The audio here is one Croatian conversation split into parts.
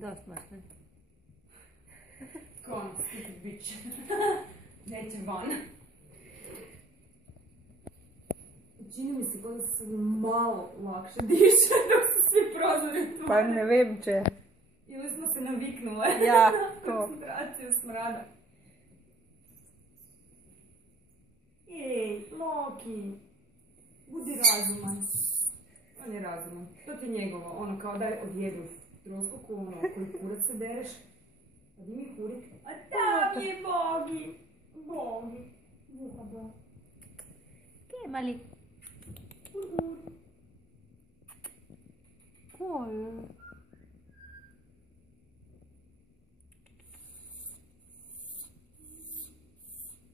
dosta masno. Kon, stupid bitch. Neće van. Čini mi se da se malo lakše diše dok su svi prozori otvore. Pa ne vem, če. Ili smo se naviknule Ja, na to. koncentraciju smrada. Ej, Loki, budi razuman. On je razuman. To ti je njegovo, ono kao daj odjedu troskoku, ono koji kurac se dereš. A di mi kurit? A tam je Bogi! Bogi! Buha Bogi. Kje, mali? Ko je?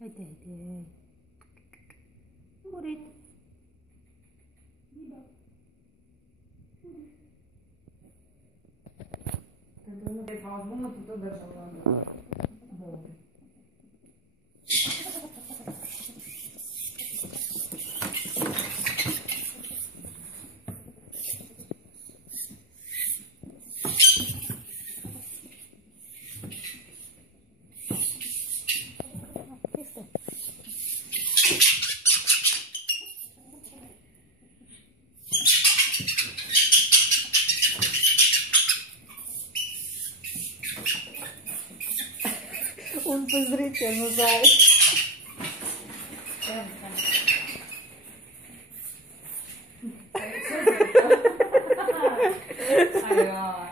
Ajde. Kurit. Hvala Bogu, ti to držala. Bogi. Un pozrite nazaj. Ajaj.